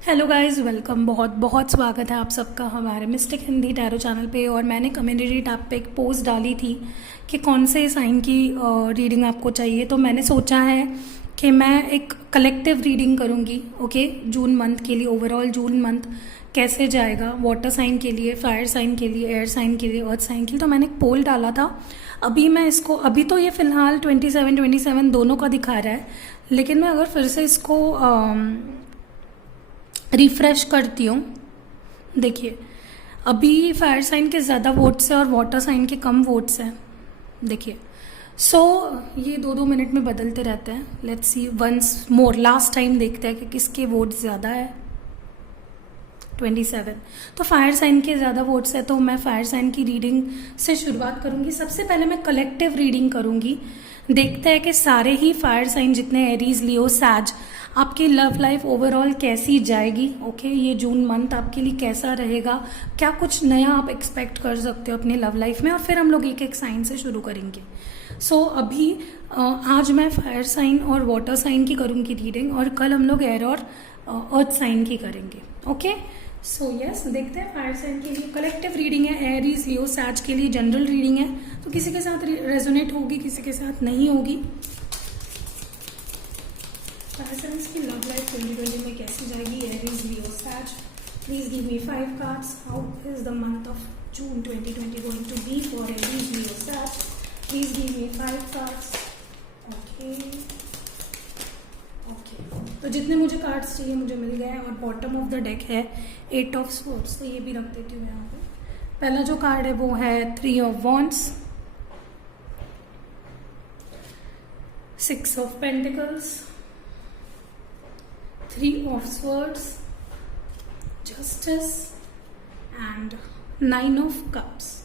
Hello guys, welcome. बहुत बहुत स्वागत है आप सबका हमारे मिस्टिक हिंदी टैरो चैनल पे। और मैंने कम्युनिटी टैब पे एक पोस्ट डाली थी कि कौन से साइन की रीडिंग आपको चाहिए। तो मैंने सोचा है कि मैं एक कलेक्टिव रीडिंग करूँगी। ओके, जून मंथ के लिए, ओवरऑल जून मंथ कैसे जाएगा, वाटर साइन के लिए, फायर साइन के लिए, एयर साइन के लिए, अर्थ साइन के लिए। तो मैंने एक पोल डाला था। अभी तो ये फ़िलहाल 27 दोनों का दिखा रहा है, लेकिन मैं अगर फिर से इसको रिफ्रेश करती हूँ। देखिए, अभी फायर साइन के ज़्यादा वोट्स हैं और वाटर साइन के कम वोट्स हैं। देखिए, ये 2-2 मिनट में बदलते रहते हैं। Let's see once more, last time देखते हैं कि किसके वोट ज़्यादा है। 27 तो फायर साइन के ज़्यादा वोट्स है, तो मैं फायर साइन की रीडिंग से शुरुआत करूँगी। सबसे पहले मैं कलेक्टिव रीडिंग करूँगी। देखते हैं कि सारे ही फायर साइन जितने एरीज, लियो, सैज, आपकी लव लाइफ ओवरऑल कैसी जाएगी। ओके, ये जून मंथ आपके लिए कैसा रहेगा, क्या कुछ नया आप एक्सपेक्ट कर सकते हो अपनी लव लाइफ में। और फिर हम लोग एक एक साइन से शुरू करेंगे। अभी आज मैं फायर साइन और वाटर साइन की करूँगी रीडिंग, और कल हम लोग एयर और अर्थ साइन की करेंगे। ओके, देखते हैं। फायर साइन के लिए कलेक्टिव रीडिंग है, एरीज, लियो, सैज के लिए जनरल रीडिंग है। तो किसी के साथ रेजोनेट होगी, किसी के साथ नहीं होगी। फायर साइंस की लव लाइफ 2020 में कैसी जाएगी, Aries, Leo, Sag. Please give me 5 cards. How is the month of June 2020 going to be for Aries, Leo, Sag. Please give me 5 cards. Okay, तो जितने मुझे कार्ड्स चाहिए मुझे मिल गए हैं। और बॉटम ऑफ द डेक है 8 ऑफ स्वॉर्ड्स, तो ये भी रख देती हूँ यहाँ पे। पहला जो कार्ड है वो है 3 of wands, 6 of pentacles, 3 of swords, justice and 9 of cups.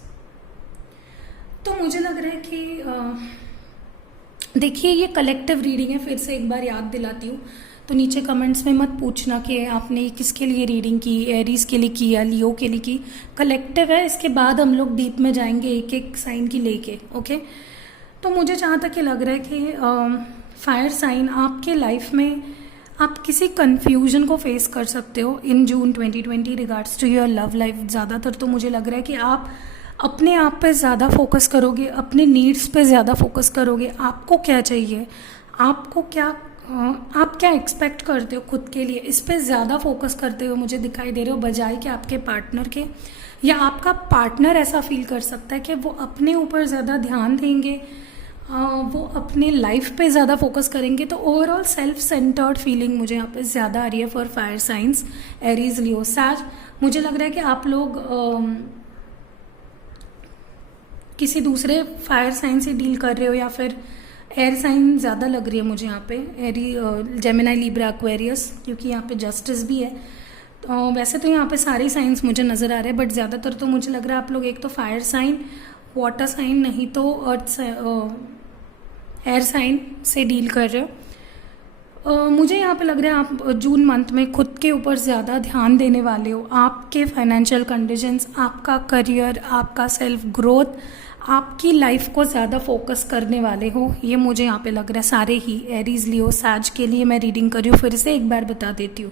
तो मुझे लग रहा है कि देखिए, ये कलेक्टिव रीडिंग है। फिर से एक बार याद दिलाती हूँ। तो नीचे कमेंट्स में मत पूछना कि आपने किसके लिए रीडिंग की, एरीज के लिए की या लियो के लिए की। कलेक्टिव है, इसके बाद हम लोग डीप में जाएंगे एक एक साइन की लेके। ओके, तो मुझे जहाँ तक ये लग रहा है कि फायर साइन आपके लाइफ में आप किसी कन्फ्यूजन को फेस कर सकते हो in June 2020 regards to your love life. ज़्यादातर तो मुझे लग रहा है कि आप अपने आप पे ज़्यादा फोकस करोगे, अपने नीड्स पे ज़्यादा फोकस करोगे। आपको क्या चाहिए, आप क्या एक्सपेक्ट करते हो खुद के लिए, इस पे ज़्यादा फोकस करते हुए मुझे दिखाई दे रहे हो, बजाय कि आपके पार्टनर के। या आपका पार्टनर ऐसा फील कर सकता है कि वो अपने ऊपर ज़्यादा ध्यान देंगे, वो अपने लाइफ पे ज़्यादा फोकस करेंगे। तो ओवरऑल सेल्फ सेंटर्ड फीलिंग मुझे यहाँ पे ज़्यादा आ रही है for fire signs, Aries, Leo, सैज। मुझे लग रहा है कि आप लोग किसी दूसरे फायर साइन से डील कर रहे हो, या फिर एयर साइन ज़्यादा लग रही है मुझे यहाँ पे, जेमिनाई, लिब्रा, एक्वेरियस, क्योंकि यहाँ पे जस्टिस भी है। तो वैसे तो यहाँ पे सारे साइंस मुझे नज़र आ रहे हैं, बट ज़्यादातर तो मुझे लग रहा है आप लोग एक तो फायर साइन, वाटर साइन, नहीं तो एयर साइन से डील कर रहे हो। मुझे यहाँ पे लग रहा है आप जून मंथ में खुद के ऊपर ज़्यादा ध्यान देने वाले हो। आपके फाइनेंशियल कंडीशंस, आपका करियर, आपका सेल्फ ग्रोथ, आपकी लाइफ को ज़्यादा फोकस करने वाले हो, ये मुझे यहाँ पे लग रहा है। सारे ही एरीज, लियो, सैज के लिए मैं रीडिंग कर रही हूँ। फिर से एक बार बता देती हूँ,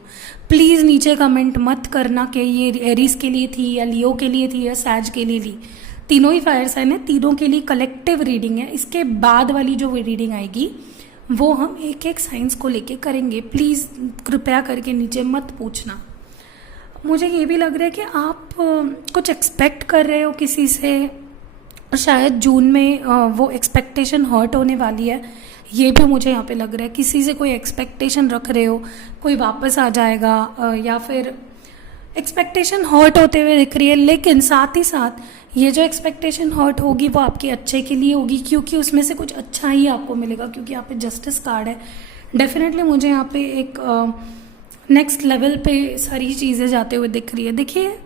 प्लीज़ नीचे कमेंट मत करना कि ये एरीज के लिए थी या लियो के लिए थी या सैज के लिए ली। तीनों ही फायर साइन है, तीनों के लिए कलेक्टिव रीडिंग है। इसके बाद वाली जो रीडिंग आएगी वो हम एक एक साइंस को लेके करेंगे। प्लीज़ कृपया करके नीचे मत पूछना। मुझे ये भी लग रहा है कि आप कुछ एक्सपेक्ट कर रहे हो किसी से, शायद जून में वो एक्सपेक्टेशन हर्ट होने वाली है। ये भी मुझे यहाँ पे लग रहा है, किसी से कोई एक्सपेक्टेशन रख रहे हो, कोई वापस आ जाएगा, या फिर एक्सपेक्टेशन हर्ट होते हुए दिख रही है। लेकिन साथ ही साथ ये जो एक्सपेक्टेशन हर्ट होगी वो आपके अच्छे के लिए होगी, क्योंकि उसमें से कुछ अच्छा ही आपको मिलेगा, क्योंकि यहाँ पे जस्टिस कार्ड है। डेफिनेटली मुझे यहाँ पे एक नेक्स्ट लेवल पे सारी चीज़ें जाते हुए दिख रही है। देखिए,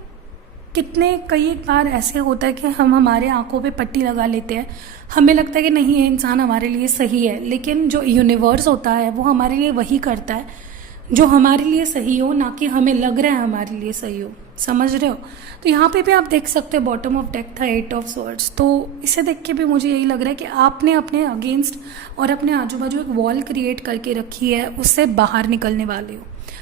कई बार ऐसे होता है कि हम हमारे आंखों पे पट्टी लगा लेते हैं। हमें लगता है कि नहीं, ये इंसान हमारे लिए सही है, लेकिन जो यूनिवर्स होता है वो हमारे लिए वही करता है जो हमारे लिए सही हो, ना कि हमें लग रहा है हमारे लिए सही हो। समझ रहे हो? तो यहाँ पे भी आप देख सकते हो, बॉटम ऑफ डेक था 8 ऑफ स्वॉर्ड्स। तो इसे देख के भी मुझे यही लग रहा है कि आपने अपने अगेंस्ट और अपने आजू बाजू एक वॉल क्रिएट करके रखी है, उससे बाहर निकलने वाले हो।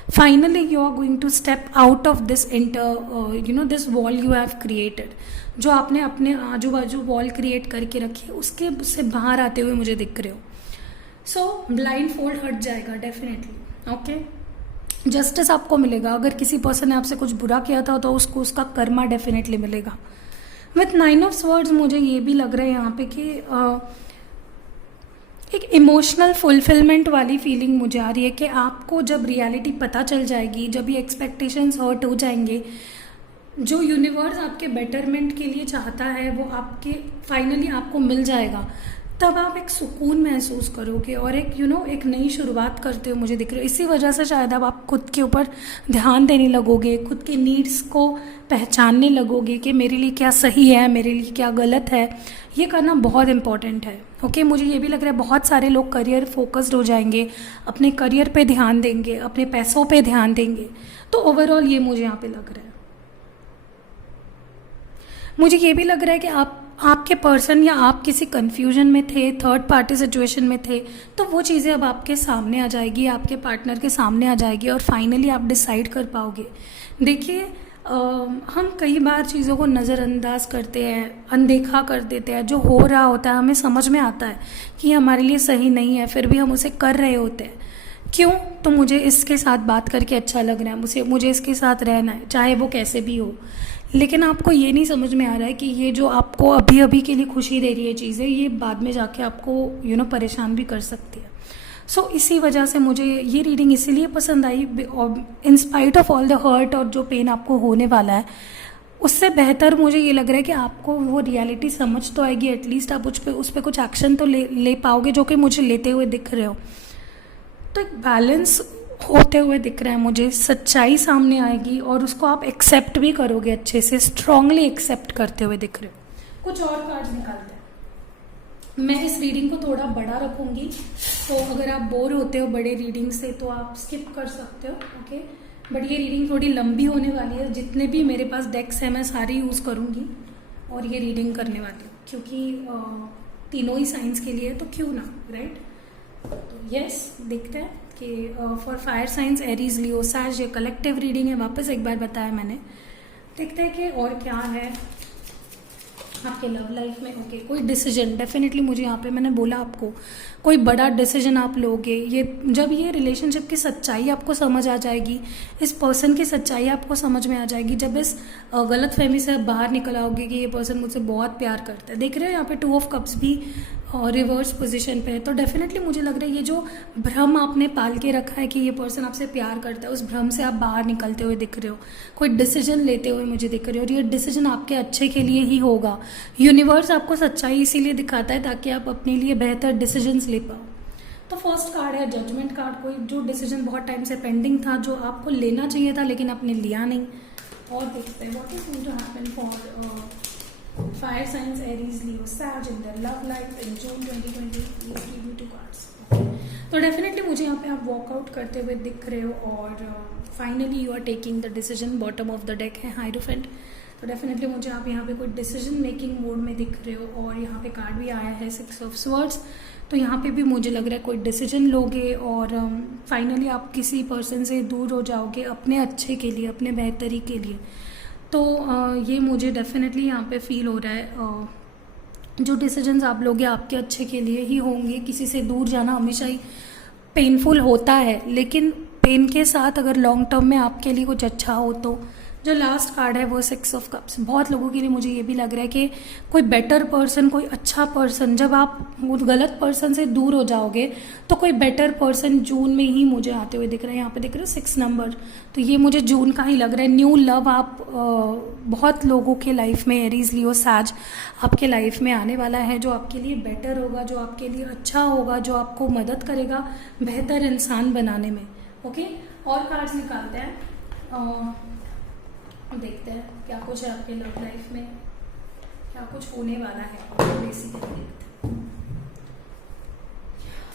Finally you are going to step out of this this wall you have created. जो आपने अपने आजू बाजू वॉल क्रिएट करके रखी है उसके से बाहर आते हुए मुझे दिख रहे हो। सो ब्लाइंड फोल्ड हट जाएगा डेफिनेटली। ओके, जस्टिस आपको मिलेगा। अगर किसी पर्सन ने आपसे कुछ बुरा किया था तो उसको उसका कर्मा डेफिनेटली मिलेगा। विथ 9 ऑफ स्वर्ड्स मुझे ये भी लग रहा है यहाँ पे कि एक इमोशनल फुलफिलमेंट वाली फीलिंग मुझे आ रही है कि आपको जब रियलिटी पता चल जाएगी, जब ये एक्सपेक्टेशंस हर्ट हो जाएंगे, जो यूनिवर्स आपके बेटरमेंट के लिए चाहता है वो आपके फाइनली आपको मिल जाएगा, तब आप एक सुकून महसूस करोगे और एक एक नई शुरुआत करते हो मुझे दिख रही है। इसी वजह से शायद अब आप खुद के ऊपर ध्यान देने लगोगे, खुद के नीड्स को पहचानने लगोगे कि मेरे लिए क्या सही है, मेरे लिए क्या गलत है। ये करना बहुत इंपॉर्टेंट है। ओके, मुझे ये भी लग रहा है बहुत सारे लोग करियर फोकस्ड हो जाएंगे, अपने करियर पे ध्यान देंगे, अपने पैसों पे ध्यान देंगे। तो ओवरऑल ये मुझे यहाँ पे लग रहा है। मुझे ये भी लग रहा है कि आपके पर्सन या आप किसी कंफ्यूजन में थे, थर्ड पार्टी सिचुएशन में थे, तो वो चीज़ें अब आपके सामने आ जाएगी, आपके पार्टनर के सामने आ जाएगी और फाइनली आप डिसाइड कर पाओगे। देखिए, हम कई बार चीज़ों को नज़रअंदाज करते हैं, अनदेखा कर देते हैं। जो हो रहा होता है हमें समझ में आता है कि हमारे लिए सही नहीं है, फिर भी हम उसे कर रहे होते हैं। क्यों? तो मुझे इसके साथ बात करके अच्छा लग रहा है, मुझे इसके साथ रहना है, चाहे वो कैसे भी हो। लेकिन आपको ये नहीं समझ में आ रहा है कि ये जो आपको अभी अभी के लिए खुशी दे रही है चीज़ें, ये बाद में जाके आपको परेशान भी कर सकती है। सो इसी वजह से मुझे ये रीडिंग इसीलिए पसंद आई, in spite of all the hurt और जो पेन आपको होने वाला है, उससे बेहतर मुझे ये लग रहा है कि आपको वो रियलिटी समझ तो आएगी, एटलीस्ट आप उस पर कुछ एक्शन तो ले पाओगे, जो कि मुझे लेते हुए दिख रहे हो। तो एक बैलेंस होते हुए दिख रहा है मुझे, सच्चाई सामने आएगी और उसको आप एक्सेप्ट भी करोगे, अच्छे से स्ट्रांगली एक्सेप्ट करते हुए दिख रहे हो। कुछ और कार्ड्स निकालते हैं। मैं इस रीडिंग को थोड़ा बड़ा रखूंगी, तो अगर आप बोर होते हो बड़े रीडिंग से तो आप स्किप कर सकते हो। ओके, बट ये रीडिंग थोड़ी लंबी होने वाली है। जितने भी मेरे पास डेक्स हैं मैं सारे यूज़ करूँगी और ये रीडिंग करने वाली हूँ, क्योंकि तीनों ही साइंस के लिए, तो क्यों ना, राइट। तो यस, देखते हैं कि for fire signs Aries Leo Sag ये कलेक्टिव रीडिंग है, वापस एक बार बताया मैंने। देखते हैं कि और क्या है आपके लव लाइफ में। ओके, कोई डिसीजन डेफिनेटली मुझे यहाँ पे मैंने बोला आपको कोई बड़ा डिसीजन आप लोगे। ये जब ये रिलेशनशिप की सच्चाई आपको समझ आ जाएगी, इस पर्सन की सच्चाई आपको समझ में आ जाएगी, जब इस गलत फहमी से आप बाहर निकल आओगे कि ये पर्सन मुझसे बहुत प्यार करता है। देख रहे हो यहाँ पे 2 ऑफ कप्स भी रिवर्स पोजीशन पे है, तो डेफिनेटली मुझे लग रहा है ये जो भ्रम आपने पाल के रखा है कि ये पर्सन आपसे प्यार करता है, उस भ्रम से आप बाहर निकलते हुए दिख रहे हो, कोई डिसीजन लेते हुए मुझे दिख रहे हो और ये डिसीजन आपके अच्छे के लिए ही होगा। यूनिवर्स आपको सच्चाई इसीलिए दिखाता है ताकि आप अपने लिए बेहतर डिसीजंस ले पाओ। तो फर्स्ट कार्ड है जजमेंट कार्ड। कोई जो डिसीजन बहुत टाइम से पेंडिंग था, जो आपको लेना चाहिए था लेकिन आपने लिया नहीं। और देखते हैं what is going to happen for Fire signs, Aries, Leo, Sag in their love life in June 2020. Please give me 2 cards. तो डेफिनेटली मुझे यहाँ पे आप वॉकआउट करते हुए दिख रहे हो और finally you are taking the decision. Bottom of the deck है हाइरोफेंट, तो डेफिनेटली मुझे आप यहाँ पे कोई डिसीजन मेकिंग मोड में दिख रहे हो। और यहाँ पे कार्ड भी आया है 6 ऑफ स्वर्ड्स, तो यहाँ पे भी मुझे लग रहा है कोई डिसीजन लोगे और फाइनली आप किसी पर्सन से दूर हो जाओगे अपने अच्छे के लिए, अपने बेहतरी के लिए। तो ये मुझे डेफिनेटली यहाँ पे फील हो रहा है जो डिसीजंस आप लोगे आपके अच्छे के लिए ही होंगे। किसी से दूर जाना हमेशा ही पेनफुल होता है, लेकिन पेन के साथ अगर लॉन्ग टर्म में आपके लिए कुछ अच्छा हो तो। जो लास्ट कार्ड है वो 6 ऑफ कप्स। बहुत लोगों के लिए मुझे ये भी लग रहा है कि कोई बेटर पर्सन, कोई अच्छा पर्सन, जब आप गलत पर्सन से दूर हो जाओगे तो कोई बेटर पर्सन जून में ही मुझे आते हुए दिख रहा है। यहाँ पे दिख रहा है 6 नंबर, तो ये मुझे जून का ही लग रहा है। न्यू लव आप बहुत लोगों के लाइफ में, एरीज, लियो, सैज आपके लाइफ में आने वाला है, जो आपके लिए बेटर होगा, जो आपके लिए अच्छा होगा, जो आपको मदद करेगा बेहतर इंसान बनाने में। ओके, और कार्ड्स निकालते हैं, देखते हैं क्या कुछ है आपके लव लाइफ में, क्या कुछ होने वाला है। बेसिकली देखते हैं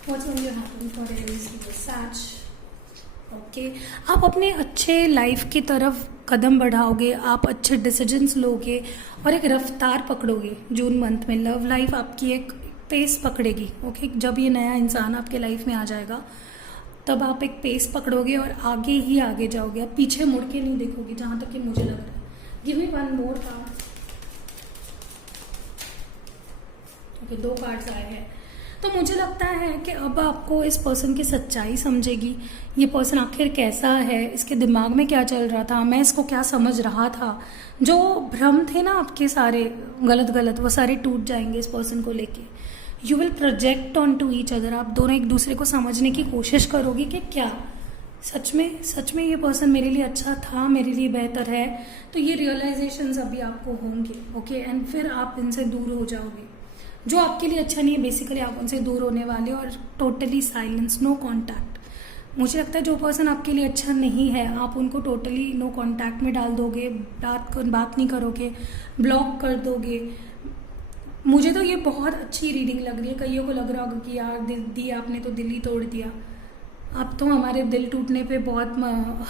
what's going to happen for Aries, Leo, Sag. Okay, आप अपने अच्छे लाइफ की तरफ कदम बढ़ाओगे, आप अच्छे डिसीजंस लोगे और एक रफ्तार पकड़ोगे। जून मंथ में लव लाइफ आपकी एक पेस पकड़ेगी। ओके, जब ये नया इंसान आपके लाइफ में आ जाएगा तब आप एक पेस पकड़ोगे और आगे ही आगे जाओगे, आप पीछे मुड़ के नहीं देखोगे, जहाँ तक कि मुझे लग रहा है। Give me one more card. Okay, 2 cards आए हैं। तो मुझे लगता है कि अब आपको इस पर्सन की सच्चाई समझेगी, ये पर्सन आखिर कैसा है, इसके दिमाग में क्या चल रहा था, मैं इसको क्या समझ रहा था। जो भ्रम थे ना आपके सारे गलत गलत, वो सारे टूट जाएंगे इस पर्सन को लेके। You will project on to each other, आप दोनों एक दूसरे को समझने की कोशिश करोगे कि क्या सच में ये पर्सन मेरे लिए अच्छा था, मेरे लिए बेहतर है। तो ये रियलाइजेशंस अभी आपको होंगे। ओके, एंड फिर आप इनसे दूर हो जाओगे। जो आपके लिए अच्छा नहीं है, बेसिकली आप उनसे दूर होने वाले, और टोटली साइलेंस, नो कॉन्टैक्ट। मुझे लगता है जो पर्सन आपके लिए अच्छा नहीं है, आप उनको टोटली नो कॉन्टैक्ट में डाल दोगे, बात नहीं करोगे, ब्लॉक कर दोगे। मुझे तो ये बहुत अच्छी रीडिंग लग रही है। कईयों को लग रहा होगा कि यार दीदी आपने तो दिल ही तोड़ दिया। अब तो हमारे दिल टूटने पे बहुत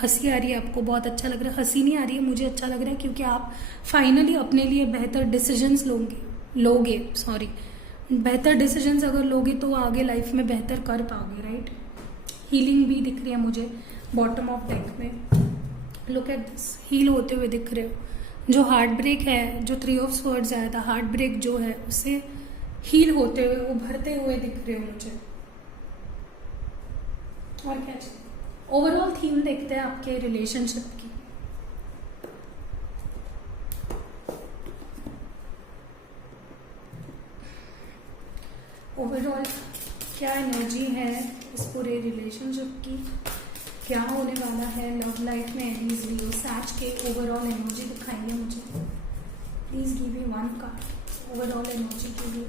हंसी आ रही है, आपको बहुत अच्छा लग रहा है। हंसी नहीं आ रही है, मुझे अच्छा लग रहा है, क्योंकि आप फाइनली अपने लिए बेहतर डिसीजंस बेहतर डिसीजंस अगर लोगे तो आगे लाइफ में बेहतर कर पाओगे, राइट। हीलिंग भी दिख रही है मुझे बॉटम ऑफ डेक में। लुक एट दिस, हील होते हुए दिख रहे हो। जो हार्ट ब्रेक है, जो 3 ऑफ स्वर्ड्स आया था, हार्ट ब्रेक जो है उससे हील होते हुए, उभरते हुए दिख रहे हो मुझे। और क्या चाहिए? ओवरऑल थीम देखते हैं आपके रिलेशनशिप की। ओवरऑल क्या एनर्जी है इस पूरे रिलेशनशिप की, क्या होने वाला है लव लाइफ में, एरीज लियो सैच के ओवरऑल एनर्जी दिखाइए मुझे। Please give me one card overall energy के लिए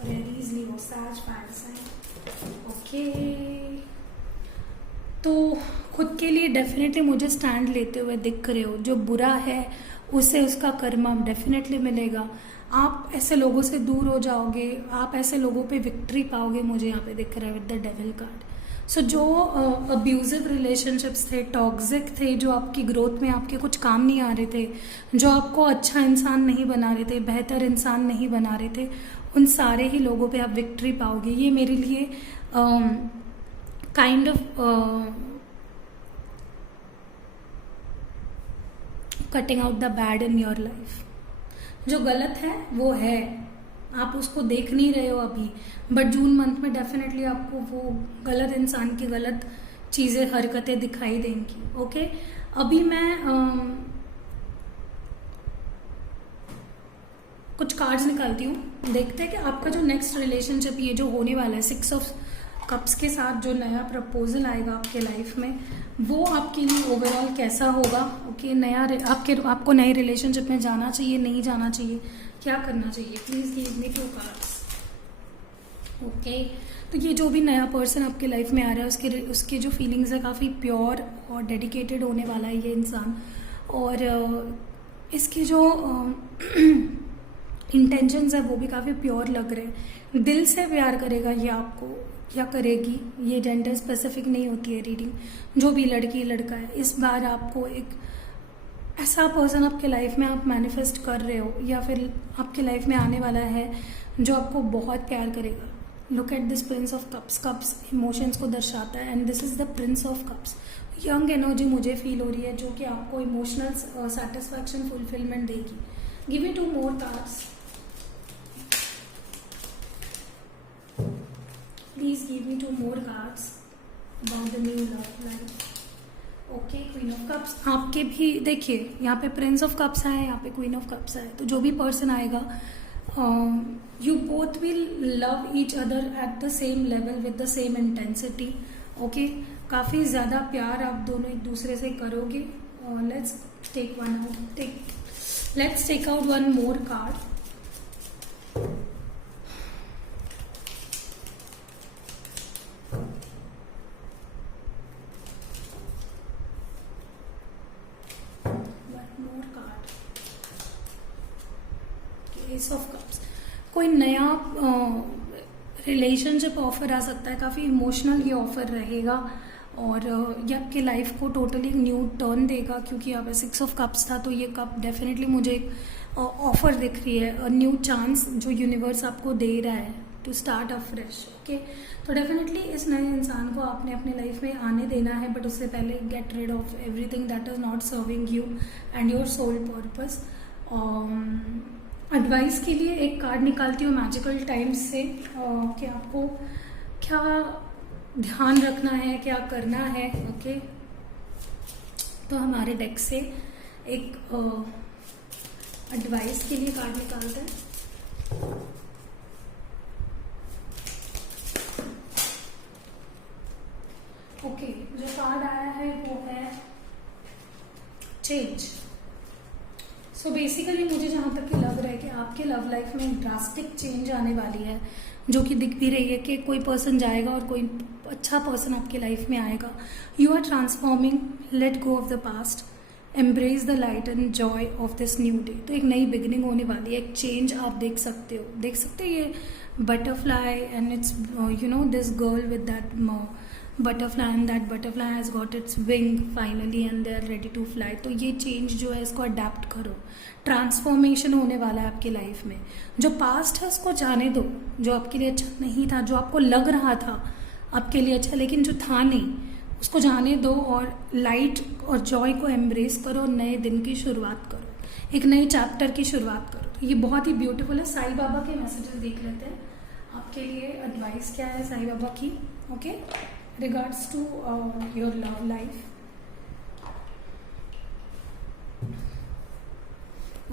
और Aries Leo Sachs parasite. Okay, तो खुद के लिए डेफिनेटली मुझे स्टैंड लेते हुए दिख रहे हो। जो बुरा है उसे उसका कर्मा डेफिनेटली मिलेगा। आप ऐसे लोगों से दूर हो जाओगे, आप ऐसे लोगों पे विक्ट्री पाओगे, मुझे यहाँ पे दिख रहा है विद द डेविल कार्ड। सो जो अब्यूजिव रिलेशनशिप्स थे, टॉक्सिक थे, जो आपकी ग्रोथ में आपके कुछ काम नहीं आ रहे थे, जो आपको अच्छा इंसान नहीं बना रहे थे, बेहतर इंसान नहीं बना रहे थे, उन सारे ही लोगों पे आप विक्ट्री पाओगे। ये मेरे लिए kind of cutting out the bad in your life. जो गलत है वो है, आप उसको देख नहीं रहे हो अभी, बट जून मंथ में डेफिनेटली आपको वो गलत इंसान की गलत चीज़ें, हरकतें दिखाई देंगी। ओके, अभी मैं कुछ कार्ड्स निकालती हूँ, देखते हैं कि आपका जो नेक्स्ट रिलेशनशिप ये जो होने वाला है 6 ऑफ कप्स के साथ, जो नया प्रपोजल आएगा आपके लाइफ में, वो आपके लिए ओवरऑल कैसा होगा। ओके, आपको नए रिलेशनशिप में जाना चाहिए, नहीं जाना चाहिए, क्या करना चाहिए। Please give me 2 cards. Okay, तो ये जो भी नया पर्सन आपके लाइफ में आ रहा है, उसके जो फीलिंग्स है काफ़ी प्योर और डेडिकेटेड होने वाला है ये इंसान। और इसके जो इंटेंशंस है वो भी काफ़ी प्योर लग रहे हैं। दिल से प्यार करेगा ये आपको या करेगी, ये जेंडर स्पेसिफिक नहीं होती है रीडिंग। जो भी लड़की लड़का है, इस बार आपको एक ऐसा पर्सन आपके लाइफ में आप मैनिफेस्ट कर रहे हो, या फिर आपके लाइफ में आने वाला है जो आपको बहुत प्यार करेगा। Look at this Prince of cups. Cups emotions को दर्शाता है, and this is the Prince of cups. Young energy मुझे फील हो रही है, जो कि आपको इमोशनल सेटिस्फैक्शन, फुलफिलमेंट देगी। Give me 2 more cards. Please give me 2 more cards about the new love life. Okay, queen of cups आपके भी देखिए, यहाँ पे प्रिंस ऑफ कप्स आए, यहाँ पे क्वीन ऑफ कप्स आए। तो जो भी पर्सन आएगा, you both will love each other at the same level with the same intensity. Okay, काफ़ी ज़्यादा प्यार आप दोनों एक दूसरे से करोगे। Let's take out one more card. Ace of cups, कोई नया रिलेशनशिप ऑफर आ सकता है, काफ़ी इमोशनल ये ऑफर रहेगा, और ये आपके लाइफ को टोटली न्यू टर्न देगा। क्योंकि यहाँ पे 6 ऑफ कप्स था, तो ये कप डेफिनेटली मुझे एक ऑफर दिख रही है, न्यू चांस जो यूनिवर्स आपको दे रहा है। To start a fresh. Okay, तो डेफिनेटली इस नए इंसान को आपने अपने लाइफ में आने देना है, बट उससे पहले get rid of everything that is not serving you and your soul purpose. Advice के लिए एक कार्ड निकालती हूँ मैजिकल टाइम्स से कि आपको क्या ध्यान रखना है, क्या करना है। ओके, तो हमारे डेक से एक एडवाइस के लिए कार्ड निकालते हैं। ओके, जो कार्ड आया है वो है चेंज। सो बेसिकली मुझे जहां तक कि लग रहा है कि आपके लव लाइफ में ड्रास्टिक चेंज आने वाली है, जो कि दिख भी रही है कि कोई पर्सन जाएगा और कोई अच्छा पर्सन आपकी लाइफ में आएगा। You are transforming, let go of the past, embrace the light and joy of this new day. तो एक नई बिगिनिंग होने वाली है, एक चेंज आप देख सकते हो। देख सकते हो ये butterfly and it's you know this girl with that butterfly and that butterfly has got its wing finally and they are ready to fly. तो ये चेंज जो है इसको अडेप्ट करो, ट्रांसफॉर्मेशन होने वाला है आपकी लाइफ में। जो पास्ट है उसको जाने दो, जो आपके लिए अच्छा नहीं था, जो आपको लग रहा था आपके लिए अच्छा लेकिन जो था नहीं, उसको जाने दो और लाइट और जॉय को एम्ब्रेस करो, नए दिन की शुरुआत करो, एक नए चैप्टर की शुरुआत करो। तो ये बहुत ही ब्यूटीफुल है। साईं बाबा के मैसेजेस देख लेते हैं, आपके लिए एडवाइस क्या है साईं बाबा की। Okay, regards to your love life.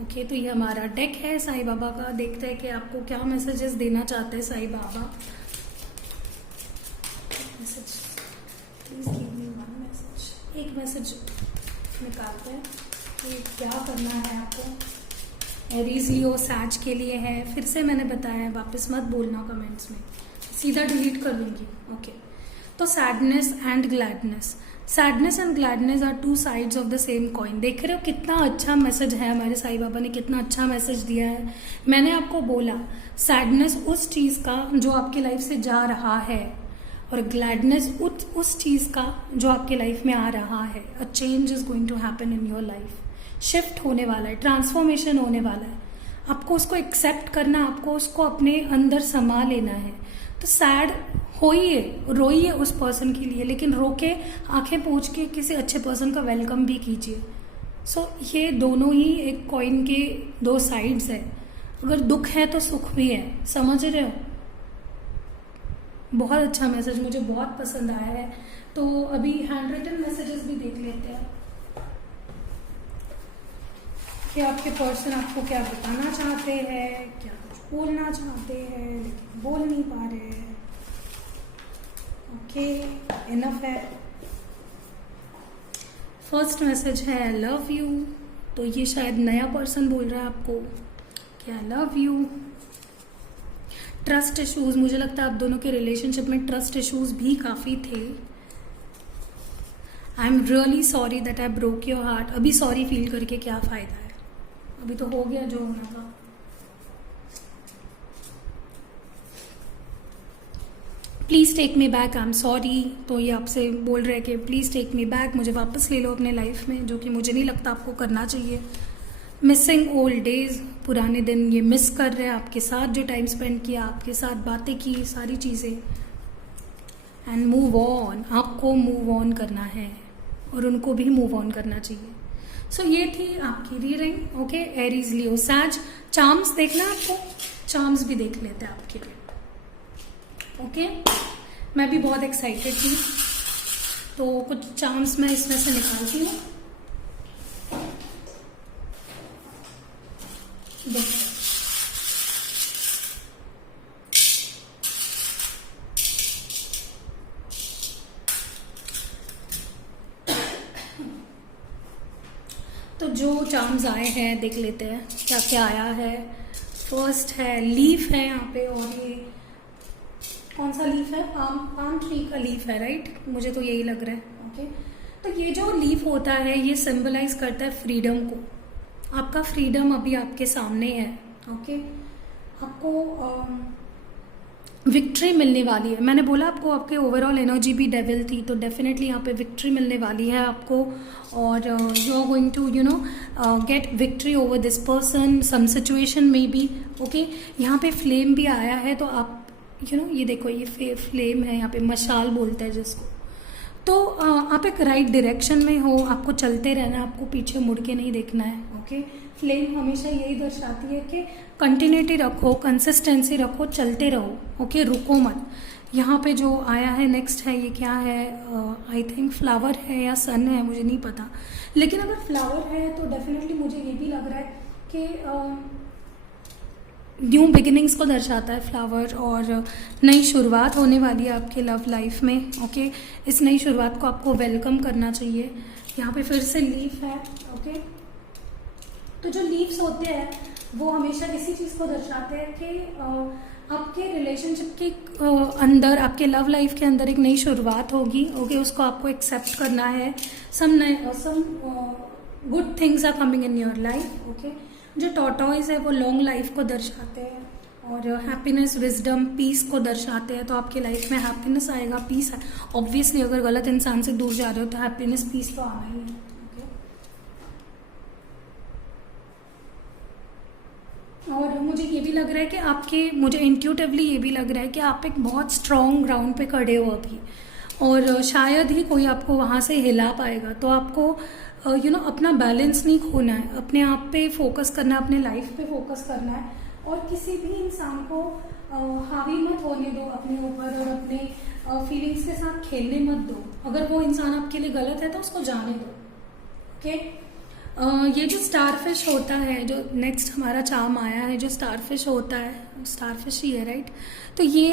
Okay, तो ये हमारा डेक है साईं बाबा का। देखते हैं कि आपको क्या मैसेजेस देना चाहते हैं Sai Baba. Message please give me one message. एक मैसेज निकालते हैं कि क्या करना है आपको। एरीज लियो सैज के लिए है, फिर से मैंने बताया है, वापस मत बोलना कमेंट्स में, सीधा डिलीट कर दूंगी। ओके, तो sadness and gladness. Sadness and gladness are two sides of the same coin. देख रहे हो कितना अच्छा मैसेज है, हमारे साईं बाबा ने कितना अच्छा मैसेज दिया है। मैंने आपको बोला सैडनेस उस चीज का जो आपकी लाइफ से जा रहा है, और ग्लैडनेस उस चीज का जो आपके लाइफ में आ रहा है। A change is going to happen in your life. Shift होने वाला है, ट्रांसफॉर्मेशन होने वाला है। आपको उसको एक्सेप्ट करना, आपको उसको अपने अंदर समा लेना है। तो सैड होइए, रोइए उस पर्सन के लिए, लेकिन रो के आंखें पोंछ के किसी अच्छे पर्सन का वेलकम भी कीजिए। सो ये दोनों ही एक कॉइन के दो साइड्स है। अगर दुख है तो सुख भी है, समझ रहे हो। बहुत अच्छा मैसेज, मुझे बहुत पसंद आया है। तो अभी हैंड रिटन मैसेजेस भी देख लेते हैं कि आपके पर्सन आपको क्या बताना चाहते हैं, क्या कुछ बोलना चाहते हैं लेकिन बोल नहीं पा रहे हैं। ओके, इनफ है। फर्स्ट मैसेज है आई लव यू। तो ये शायद नया पर्सन बोल रहा है आपको कि I love you. Trust issues, मुझे लगता है आप दोनों के रिलेशनशिप में ट्रस्ट इश्यूज भी काफ़ी थे। I am really sorry that I broke your heart. अभी सॉरी फील करके क्या फ़ायदा है, अभी तो हो गया जो होना था। Please take me back, I am sorry. तो ये आपसे बोल रहे हैं कि प्लीज़ टेक मी बैक, मुझे वापस ले लो अपने लाइफ में, जो कि मुझे नहीं लगता आपको करना चाहिए। मिसिंग ओल्ड डेज, पुराने दिन ये मिस कर रहे हैं, आपके साथ जो टाइम स्पेंड किया, आपके साथ बातें की, सारी चीज़ें। एंड मूव ऑन, आपको मूव ऑन करना है और उनको भी मूव ऑन करना चाहिए। सो ये थी आपकी रीडिंग। ओके, एरीज लियो सैज। चार्म्स देखना आपको, चार्म्स भी देख लेते हैं आपके लिए। ओके, मैं भी बहुत एक्साइटेड थी, तो कुछ चार्म्स मैं इसमें से निकालती हूँ। देखो, तो जो चार्म्स आए हैं देख लेते हैं क्या क्या आया है। फर्स्ट है लीफ है यहाँ पे, और ये कौन सा लीफ है, पाम ट्री का लीफ है, राइट, मुझे तो यही लग रहा है। ओके, तो ये जो लीफ होता है ये सिंबलाइज करता है फ्रीडम को। आपका फ्रीडम अभी आपके सामने है। ओके, आपको विक्ट्री मिलने वाली है। मैंने बोला आपको आपके ओवरऑल एनर्जी भी डेविल थी, तो डेफिनेटली यहाँ पे विक्ट्री मिलने वाली है आपको, और you are going to you know get victory over this person, some situation में भी। ओके, यहाँ पे फ्लेम भी आया है, तो आप ये देखो, ये फ्लेम है, यहाँ पे मशाल बोलते हैं जिसको। तो आप एक राइट डायरेक्शन में हो, आपको चलते रहना है, आपको पीछे मुड़ के नहीं देखना है। ओके, फ्लेम हमेशा यही दर्शाती है कि कंटिन्यूटी रखो, कंसिस्टेंसी रखो, चलते रहो। ओके, रुको मत। यहाँ पे जो आया है नेक्स्ट है, ये क्या है? आई थिंक फ्लावर है या सन है, मुझे नहीं पता। लेकिन अगर फ्लावर है तो डेफिनेटली मुझे ये भी लग रहा है कि न्यू बिगिनिंग्स को दर्शाता है फ्लावर, और नई शुरुआत होने वाली है आपके लव लाइफ में। ओके, इस नई शुरुआत को आपको वेलकम करना चाहिए। यहाँ पे फिर से लीफ है। ओके, तो जो लीव्स होते हैं वो हमेशा इसी चीज़ को दर्शाते हैं कि आपके रिलेशनशिप के अंदर, आपके लव लाइफ के अंदर एक नई शुरुआत होगी। ओके, उसको आपको एक्सेप्ट करना है। Some good things are coming in your life. Okay, जो टॉर्टोइज है वो लॉन्ग लाइफ को दर्शाते हैं और हैप्पीनेस, विजडम, पीस को दर्शाते हैं। तो आपकी लाइफ में हैप्पीनेस आएगा, पीस। ऑब्वियसली अगर गलत इंसान से दूर जा रहे हो तो हैप्पीनेस, पीस तो आना ही है। और मुझे ये भी लग रहा है कि मुझे इंट्यूटिवली ये भी लग रहा है कि आप एक बहुत स्ट्रॉन्ग ग्राउंड पे खड़े हो अभी, और शायद ही कोई आपको वहाँ से हिला पाएगा। तो आपको अपना बैलेंस नहीं खोना है, अपने आप पे फोकस करना है, अपने लाइफ पे फोकस करना है, और किसी भी इंसान को हावी मत होने दो अपने ऊपर, और अपने फीलिंग्स के साथ खेलने मत दो। अगर वो इंसान आपके लिए गलत है तो उसको जाने दो। ओके, ये जो स्टारफिश होता है, जो नेक्स्ट हमारा चार्म आया है, जो स्टारफिश होता है, स्टारफिश ही है, राइट? तो ये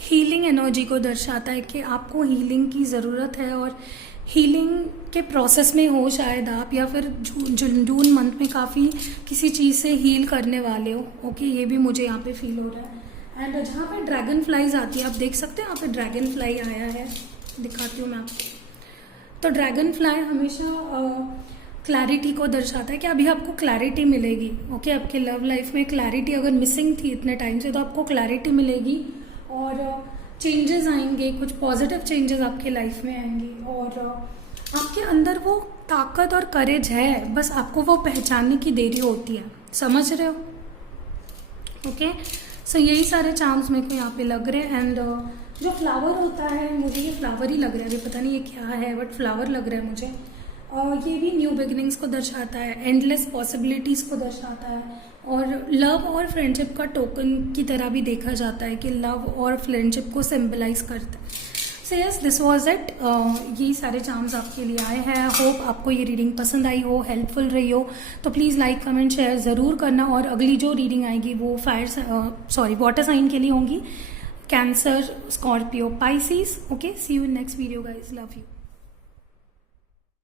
हीलिंग एनर्जी को दर्शाता है कि आपको हीलिंग की ज़रूरत है, और हीलिंग के प्रोसेस में हो शायद आप, या फिर जून मंथ में काफ़ी किसी चीज़ से हील करने वाले हो। ओके, ये भी मुझे यहाँ पे फील हो रहा है। एंड जहाँ पे ड्रैगन फ्लाइज आती है, आप देख सकते हैं यहाँ पे ड्रैगन फ्लाई आया है, दिखाती हूँ मैं आपको। तो ड्रैगन फ्लाई हमेशा क्लैरिटी को दर्शाता है कि अभी आपको क्लैरिटी मिलेगी। ओके, आपके लव लाइफ में क्लैरिटी अगर मिसिंग थी इतने टाइम से, तो आपको क्लैरिटी मिलेगी और चेंजेस आएंगे, कुछ पॉजिटिव चेंजेस आपके लाइफ में आएंगे, और आपके अंदर वो ताकत और करेज है, बस आपको वो पहचानने की देरी होती है। समझ रहे हो? ओके, सो यही सारे चार्म्स मेरे को यहाँ पे लग रहे हैं। एंड जो फ्लावर होता है, मुझे ये फ्लावर ही लग रहा है, अभी पता नहीं ये क्या है, बट फ्लावर लग रहा है मुझे। और ये भी न्यू बिगिनिंग्स को दर्शाता है, एंडलेस पॉसिबिलिटीज़ को दर्शाता है, और लव और फ्रेंडशिप का टोकन की तरह भी देखा जाता है कि लव और फ्रेंडशिप को सिंबलाइज करता है। So yes, this was it. यही सारे चार्म्स आपके लिए आए हैं। होप आपको ये रीडिंग पसंद आई हो, हेल्पफुल रही हो। तो प्लीज़ लाइक, कमेंट, शेयर ज़रूर करना। और अगली जो रीडिंग आएगी वो वाटर साइन के लिए होंगी, Cancer, Scorpio, Pisces. Okay, see you in next video guys, love you.